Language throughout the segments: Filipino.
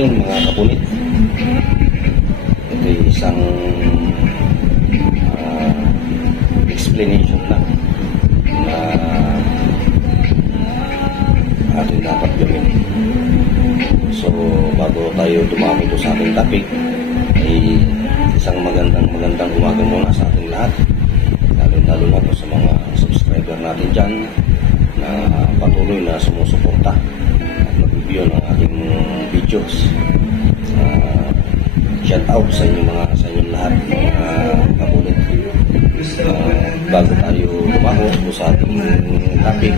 ngayon mga kapunit, ito isang explanation lang na ating dapat gawin. So bago tayo dumami ito sa ating topic, ay isang magandang umaga muna sa ating lahat, lalo na po sa mga subscriber natin dyan na patuloy na sumusuporta at nag-review ng ating videos. Shout out sa inyong lahat, mga kapulit. Bago tayo lumaho sa ating topic,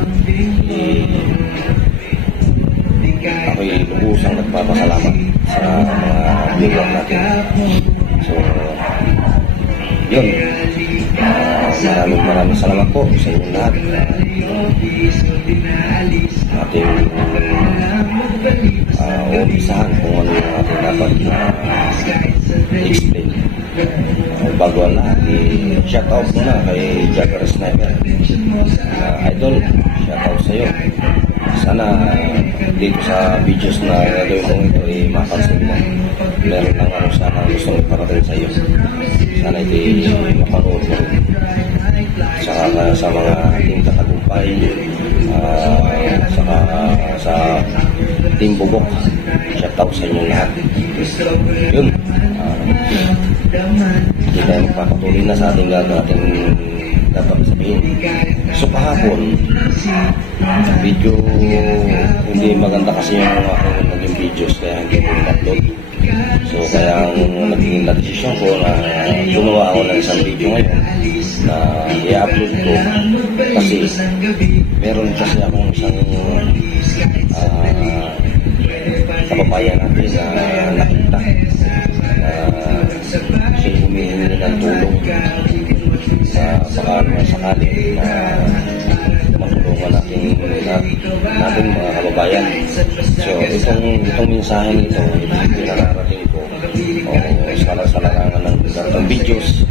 ako'y lubusang nagpapasalamat sa mga viewer natin. So yun, maraming salamat po sa inyong lahat. Ating umpisahan kung ano yung ating dapat explain. Bago ang lahat, shout out muna kay Jagger Sniper. Idol, shout out sa iyo. Sana dito sa videos na gagawin kong ito ay mapansin mo. Meron lang ako sana gusto iparating sa iyo. Sana ito mapanood mo rin. Saka sa mga ating katagumpay, saka sa Team Bubok, shout out sa inyo lahat. Yun, hindi tayo magpapatuloy na sa ating dapat sabihin. So kahapon, video hindi maganda kasi yung aking naging videos, kaya hindi ko in-upload. So kaya naging na-desisyon ko na gumawa ako ng isang video ngayon na i-upload ko, kasi meron kasi akong isang kababayan natin na nakita siya humihingi ng tulong sa sakali na matulungan natin mga kababayan. So itong mensahe nito, pinararating ko sa larangan ng videos,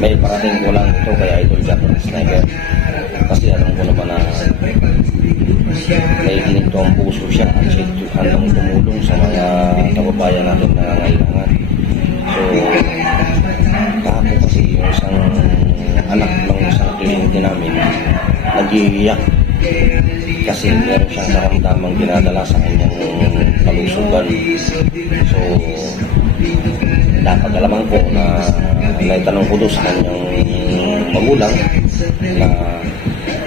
may parating ko lang ito kaya Idol Jagger Sniper, kasi alam ko naman na may ginito ang puso siya at siya handang tumulong sa mga kababayan natin na nangangailangan. So kahapon kasi yung isang anak ng isang kliyente namin nag-iiyak kasi meron siyang naramdamang dinadala sa kanyang kalusugan. So napag-alaman ko na naitanong ko doon sa kanyang magulang na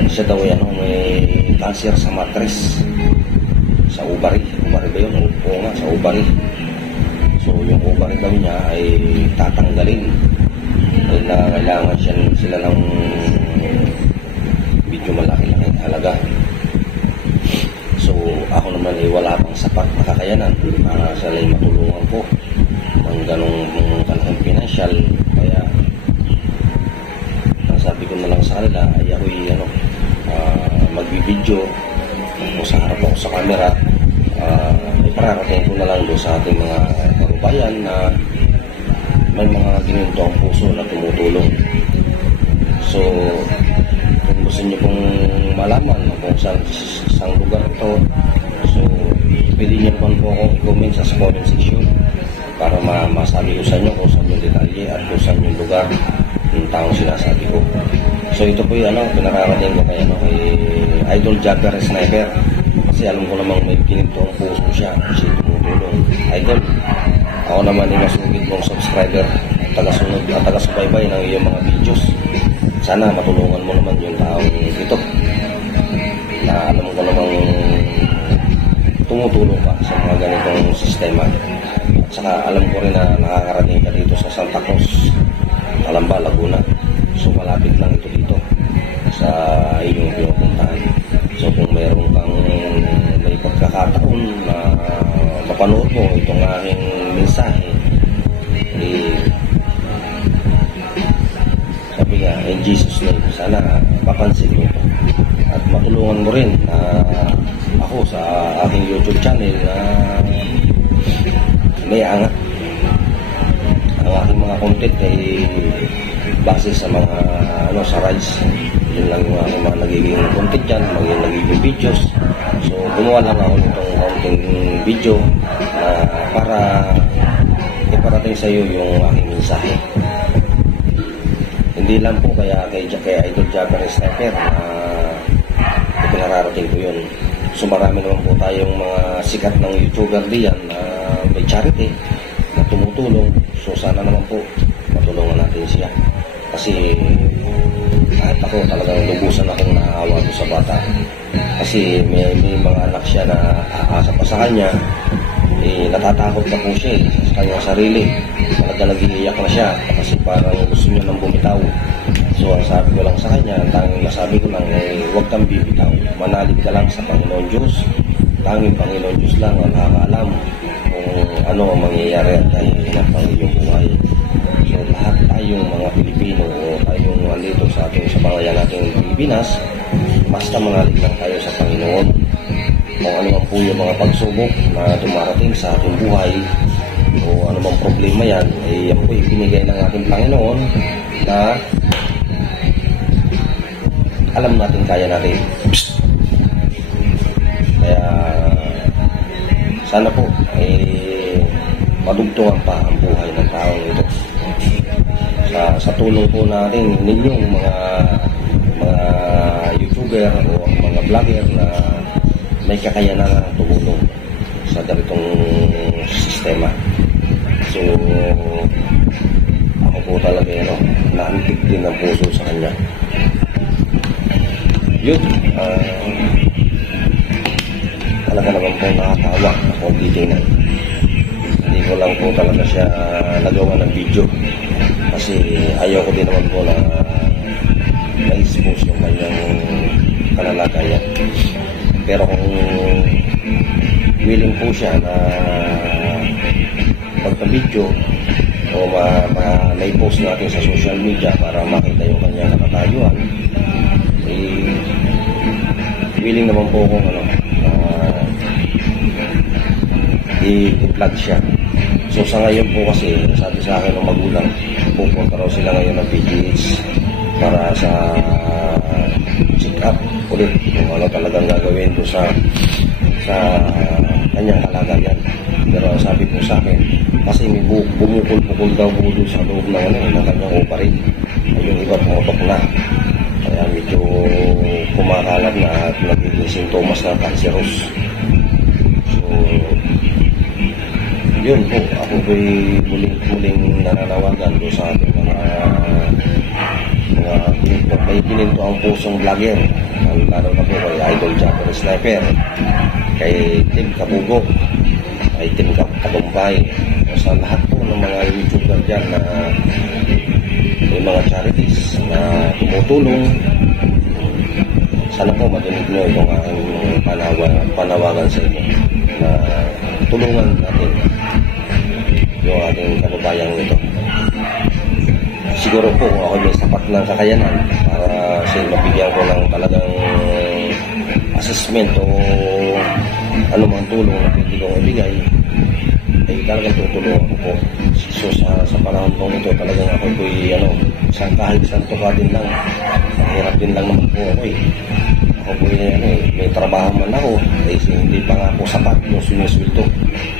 siya daw may cancer sa mattress, sa ovary ba yun? Oo nga, sa ovary. So yung ovary daw niya ay tatanggalin, dahil na kailangan sila ng medyo malaki-laking halaga. So ako naman ay wala pang sapat na kakayanan para sila ay matulungan po ng ganong kanilang financial. Kaya sabi ko na lang sa kanila ay ako'y magbibideo o sa harap ako sa camera, ipararating ko na lang doon sa ating mga kababayan na may mga ginito ang puso na tumutulong. So kung gusto niyo pong malaman kung saan lugar ito, so pwede niyo naman po akong i-comment sa comment section para masabi ko sa inyo kung saan yung detalye at kung saan yung lugar ng taong sinasabi ko. So ito po yung pinararating ko kay Idol Jagger Sniper, kasi alam ko namang may ginito ang puso siya kasi tumutulong. Idol, ako naman ay masugid mong subscriber at tagasunod at tagasubaybay ng iyong mga videos. Sana matulungan mo naman yung taong ito na alam ko namang tumutulong pa sa mga ganitong sistema. At saka alam ko rin na nakakarating ka dito sa Santa Cruz, Calamba, Laguna. So malapit lang ito dito sa iyong pinupuntahan. So kung mayroon kang may pagkakataon na mapanood mo itong aking mensahe, sabi nga, in Jesus name, sana papansin mo ito at matulungan mo rin ako sa aking YouTube channel na may angat. Ang aking mga content ay base sa mga sa rides. Yun lang yung aking mga nagiging content dyan, mga nagiging videos. So gumawa lang ako nitong counting video para iparating sa iyo yung aking mensahe. Hindi lang po kay Idol Jabber Sniper na ipinararating ko yun. So marami naman po tayong mga sikat ng YouTuber diyan na may charity na tumutulong. So sana naman po matulungan natin siya. Kasi kahit ako talagang lubusan akong naawa sa bata. Kasi may mga anak siya na aasa pa sa kanya. Natatakot na po siya sa kanyang sarili. Talaga nag-iiyak na siya kasi parang gusto niya nang bumitaw. So ang sabi ko lang sa kanya, ang tanging nasabi ko lang huwag kang bibitaw. Manalig ka lang sa Panginoon Diyos. Tanging Panginoon Diyos lang ang nakakaalam kung ano ang mangyayari at kahihinap ng iyong buhay. So lahat tayong mga Pilipino o tayong andito sa bayan nating Pilipinas, basta manalig lang tayo sa Panginoon. Kung ano man po yung mga pagsubok na dumarating sa ating buhay o ano mang problema yan, ay yan po ibinigay ng ating Panginoon na alam natin kaya natin. Kaya sana po ay madugtungan pa ang buhay ng taong ito. Sa tulong po natin ninyong mga YouTuber o mga vlogger na may kakayanan na tumulong sa ganitong sistema. So ako po talaga naantig din ang puso sa kanya. Yun, talaga naman po nakatawa ako titingnan. Hindi ko lang po talaga siya nagawa ng video kasi ayaw ko din naman po na na-expose yung kanyang kalalagayan. Pero kung willing po siya na magpa-video o ma-post natin sa social media para makita yung kanyang nakatayuan, willing naman po kung i-vlog siya. So sa ngayon po kasi sabi sa akin ng magulang, pupunta raw sila ngayon ng PGH para sa check up ulit kung ano talagang gagawin doon sa kanyang kalagayan. Pero sabi po sa akin, kasi may bumukol-bukol daw po doon sa loob ng kanyang ovary. Yung iba pumutok na. Kaya medyo kumakalat na at nagiging sintomas ng cancerous. So, yun po. Ako po'y muling nananawagan doon sa ating mga may pininto ang pusong vlogger. Lalo na po kay Idol Jabber Sniper, kay Tim Kabugo, kay Tim Kabumpay, sa lahat po ng mga YouTuber dyan na may mga charities na tumutulong. Sana po madinig nyo itong aking panawagan sa inyo na tulungan natin yung ating kanubayang ito. Siguro po kung ako may sapat ng kakayanan para mabigyan ko ng talagang assessment o anumang tulong na pwede kong ibigay, ay talagang tutulungan ko po. So sa panahon kong ito talagang ako po kahit isang tuka din lang, mahirap din lang naman po ako ako po may trabaho man ako, hindi pa nga po sapat yung sinisweldo,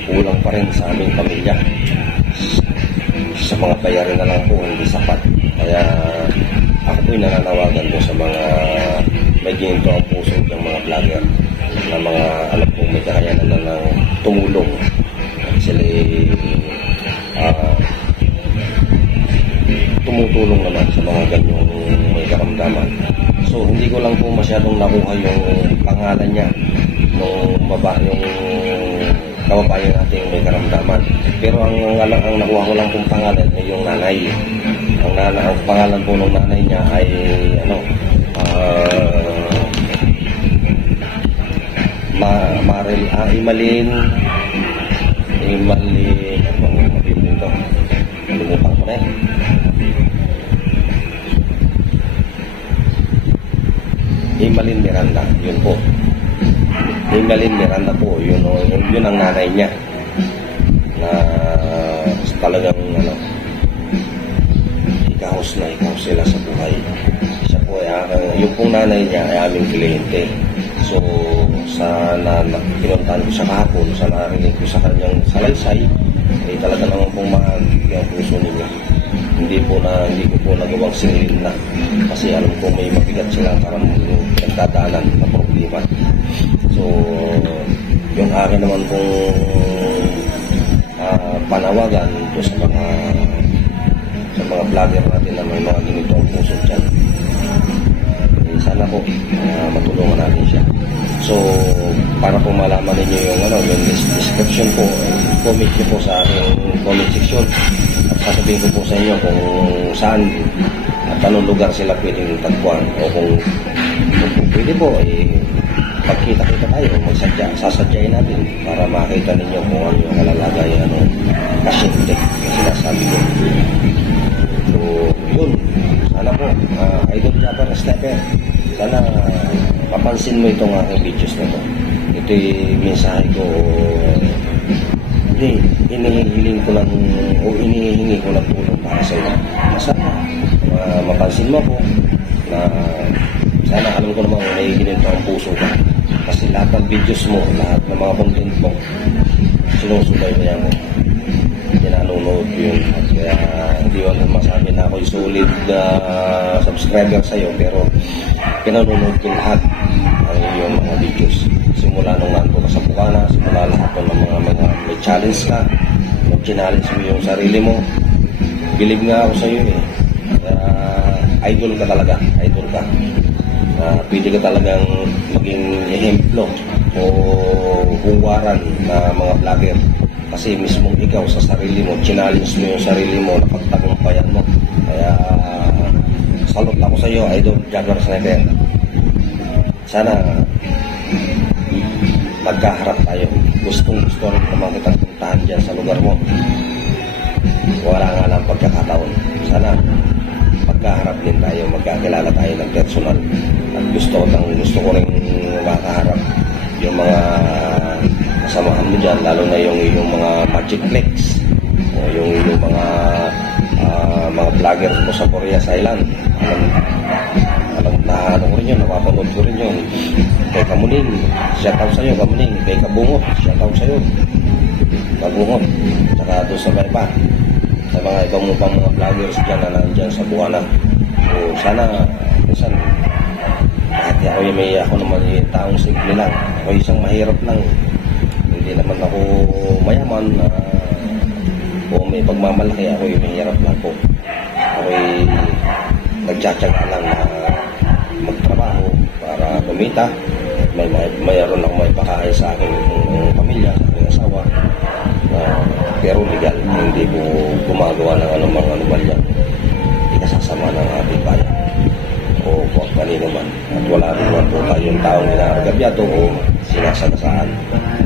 kulang pa rin sa aming pamilya. Sa mga bayarin na lang po hindi sapat. Kaya ako po'y nananawagan po sa mga may ginto ang puso ng mga vlogger na mga alam po may kakayanan na ng tumulong. Sila tumutulong naman sa mga ganyong may karamdaman. So hindi ko lang po masyadong nakuha yung pangalan niya nung yung kababayan natin may karamdaman. Pero ang nakuha ko lang pong pangalan ay yung nanay. Ang pangalan po ng nanay niya ay Imalin ano mabibili ito? Nalimutan ko na Imalin Miranda, yun po. Imalin Miranda po, yun ang nanay niya na talagang ikahos sila sa buhay. Siya po yung pong nanay niya ay aming kliyente. So, sana pinuntahan ko siya kahapon, sa narinig ko sa kanyang salaysay, ay talaga naman pong mahaligi ang puso ninyo. Hindi ko po nagawang singilin na kasi alam ko may mabigat silang parang nagdadaanan na problema. So, yung akin naman pong panawagan ito sa mga vlogger natin na may mga ganito ang puso dyan. Sana po matulungan natin siya. So, para po malaman ninyo yung description po, comment nyo po sa aking comment section at sasabihin ko po sa inyo kung saan at anong lugar sila pwedeng tagpuan o kung pwede po pagkita-kita tayo, sasadyain natin para makita ninyo kung ano yung kalalagayan ng pasyente na sinasabi ko. So, yun. Sana po, Idol Japper Sniper, sana papansin mo itong aking videos na ito. Ito'y mensahe ko, inihiling ko lang o inihingi ko lang tulong para sa iyo. Sana mapansin mo ko na sana alam ko naman may ginito ang puso ka. Kasi lahat ng videos mo, lahat ng mga content mo, sinusubaybayan mo. Nanonood ko yun. Kaya hindi ko naman masabi na ako'y solid subscriber sa'yo, pero pinanonood ko lahat ang iyong mga videos. Simula nung nandun ka sa Bukana, simula lahat ng mga may challenge ka, mag-challenge mo yung sarili mo. Believe nga ako sa'yo eh. Idol ka talaga, idol ka. Pwede ka talagang maging ehemplo o huwaran na mga vlogger. Kasi mismong ikaw sa sarili mo, challenge mo yung sarili mo, napagtagumpayan mo. Kaya, salute ako sa iyo, Idol Japper Sniper. Sana, magkaharap tayo. Gusto rin naman kitang puntahan dyan sa lugar mo. Wala nga lang pagkakataon. Sana, magkaharap din tayo, magkakilala tayo ng personal. At gusto ko rin makaharap yung mga kasamahan mo dyan, lalo na yung mga Magic Flex o yung mga vlogger mo sa Korea sa Island. Alam na ano ko rin yun, napapanood ko rin yun. Kay Kamuning, shoutout sa'yo. Kamuning, kay Kabungot, shoutout sa'yo. Kabungot, saka doon sa Baypa, sa mga ibang mga vloggers dyan na nandyan sa Buwana. So sana minsan kahit ako naman yung taong simple lang, ako isang mahirap lang, hindi naman ako mayaman o may pagmamalaki, ako yung mahirap lang po. Ako yung nagtsatsaga lang na magtrabaho para kumita. Mayroon ako may pakain sa aking pamilya, sa aking asawa, pero legal, hindi ko gumagawa ng anumang yan. Hindi kasasama ng ating bayan o kung kanino man. At wala naman po tayong taong inaargabyado o sinasagasaan.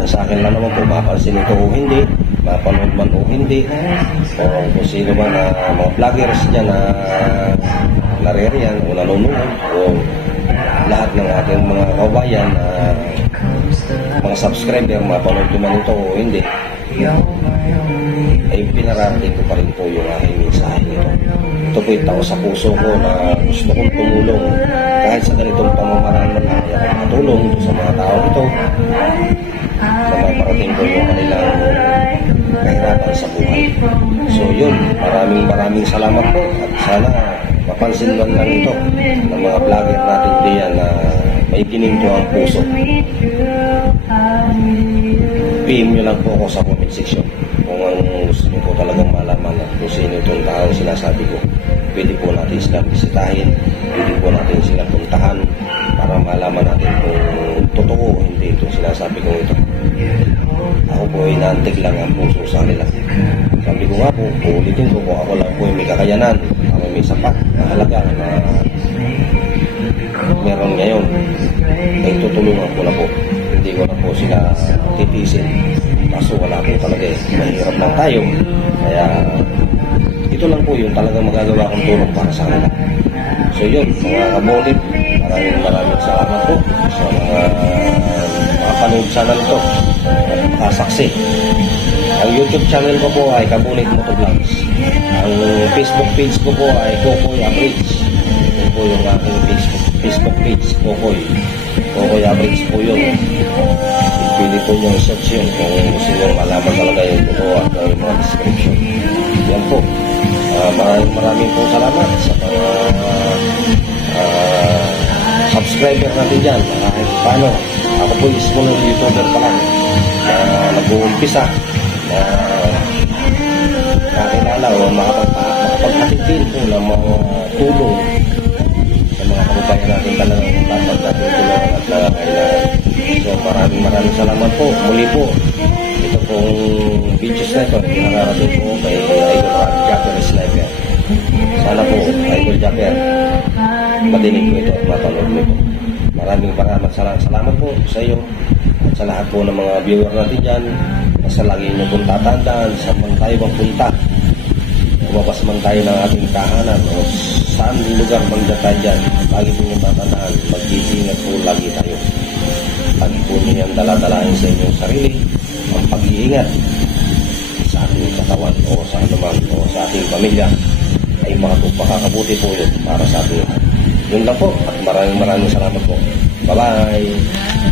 Sa akin lang naman po, mapansin ito o hindi, mapanood man o hindi, o kung sino man na mga vloggers dyan na naririyan o nanonood o lahat ng ating mga kabayan na mga subscriber, mapanood ko man ito o hindi, ay pinarating ko pa rin po yung aking mensahe ito. Ito po yung tao sa puso ko na gusto kong tumulong kahit sa ganitong pamamaraan na makatulong sa mga tao ito na maparating ko yung kanilang kahirapan sa buhay. So yun, maraming salamat po at sana mapansin man lang ito ng mga vlogger natin diyan na may gininto ang puso. PM nyo lang po ako sa comment section kung ang gusto nyo po talagang malaman at kung sino itong tao sinasabi ko. Pwede po natin silang bisitahin, pwede po natin silang puntahan para malaman natin kung totoo o hindi itong sinasabi ko ito. Ako po ay naantig lang ang puso sa kanila. Sabi ko nga po, uulitin ko kung ako lang po ay may kakayanan, ako may sapat na halaga na meron ngayon, ay tutulungan ko na po. Hindi ko na po sila titisin. Kaso wala po talaga eh. Mahirap lang tayo. Kaya ito lang po yung talagang magagawa kong tulong para sa kanila. So yun, mga kabolib, maraming salamat po sa mga makapanood channel ito at makasaksi. Ang YouTube channel ko po ay Kabulit Motovlogs. Ang Facebook page ko po ay Kokoy Average. Ito po yung aking Facebook. Facebook page, Kokoy Average po yun. Pili po nyo search yun kung gusto nyo malaman talaga yung totoo at yung mga description. Yan po. Maraming po salamat sa mga subscriber natin dyan. Kahit paano, ako po is small YouTuber pa lang na nag-uumpisa na nakilala o makapaghatid din po ng mga tulong sa mga kababayan natin talagang dapat natin tulungan at kailangan. So maraming salamat po. Muli po, ito pong videos na ito nakarating po kay Idol Japper Sniper. Sana po, Idol Japper, madinig po ito at mapanood mo ito. Maraming salamat po sa iyo at sa lahat po ng mga viewer natin dyan. Sa lagi nyo pong tatandaan, sa man tayo magpunta, lumabas man tayo ng ating tahanan o saan lugar man tayo dyan, lagi po nyo tatandaan, mag-iingat po lagi tayo. Lagi po nyo yan daladalahin sa inyong sarili, ang pag-iingat sa ating katawan o sa anuman o sa ating pamilya ay makakabuti po yun para sa ating lahat. Yun lang po at maraming salamat po. Bye-bye!